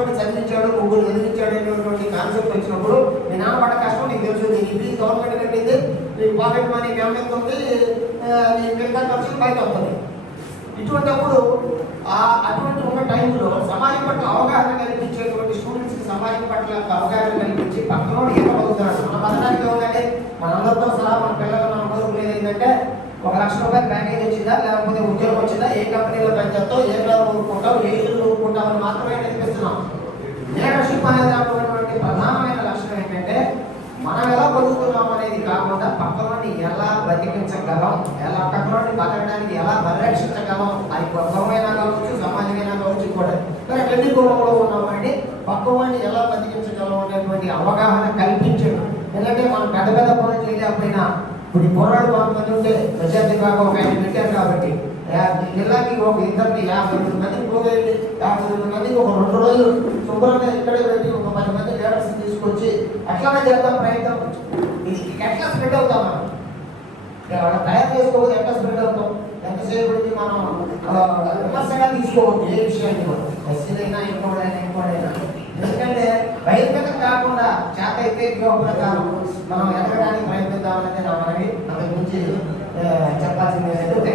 కష్టపడి చదివించాడు, ముగ్గురు చదివించాడు అనేటువంటి కాన్సెప్ట్ వచ్చినప్పుడు మీ నాన్న పడ్డ కష్టం నీకు తెలుసు. ఇది గవర్నమెంట్ కట్టింది, మీ పాకెట్ మనీ మీ అమ్మాయి ఉంది, మీ మిగతా ఖర్చులు బయట వస్తుంది. ఇటువంటిప్పుడు అటువంటి ఉన్న టైంలో సమాజం పట్ల అవగాహన కల్పించేటువంటి స్టూడెంట్స్కి సమాజం పట్ల అవగాహన కల్పించి పక్కన ఏం అవుతున్నాడు. మన బతకానికి ఏమంటే మనందరితో సహా మన పిల్లలు మనం కోరుకునేది ఏంటంటే 1 లక్ష రూపాయల ప్యాకేజ్ వచ్చిందా, లేకపోతే ఉద్యోగం వచ్చిందా, ఏ కంపెనీలో పనిచేస్తావు, ఏ పిల్లలు కోరుకుంటావు, ఏ ఇల్లు కోరుకుంటామని మాత్రమే నేర్పిస్తున్నాం. లీడర్షిప్ అనేది అటువంటి ప్రధానమైన లక్షణం ఏంటంటే మనం ఎలా బతుకుతున్నాం అనేది కాకుండా పక్కనోడిని ఎలా బతికించగలం, ఎలా పక్కనోడిని బతకడానికి ఎలా పరిరక్షించగలం, అది కుటుంబమైనా కావచ్చు, సమాజమైనా కావచ్చు. కూడా ఎన్ని కుటుంబంలో ఉన్నామండి పక్కవాడిని ఎలా బతికించగలం అనేటువంటి అవగాహన కల్పించడం. ఎందుకంటే మనం పెద్ద పెద్ద పనులు చేయలేకపోయినా ఇప్పుడు ఈ పోరాడు కొంతమంది ఉంటే ప్రజాతి కాక ఒక 5 పెట్టారు కాబట్టి జిల్లాకి ఒక 250 మందిని పోగేయండి, 50 మందికి ఒక 2 రోజులు శుభ్రంగా ఇక్కడే పెట్టి ఒక 10 మంది లీడర్స్ తీసుకొచ్చి ఎట్లానే చేద్దాం ప్రయత్నం. ఇది ఎట్లా స్ప్రెడ్ అవుతాం, మనం తయారు చేసుకోవద్దు, ఎట్లా స్ప్రెడ్ అవుతాం, ఎంతసేపు మనం విమర్శగా తీసుకోవద్దు ఏ విషయాన్ని కూడా, ఎస్సీలైనా ఇంకోడైనా. ఎందుకంటే బహిర్గతం కాకుండా చేత అయితే ప్రకారం మనం ఎదగడానికి ప్రయత్నిద్దామనేది నా మనవి. అంతకు మించి చెప్పాల్సింది ఏంటంటే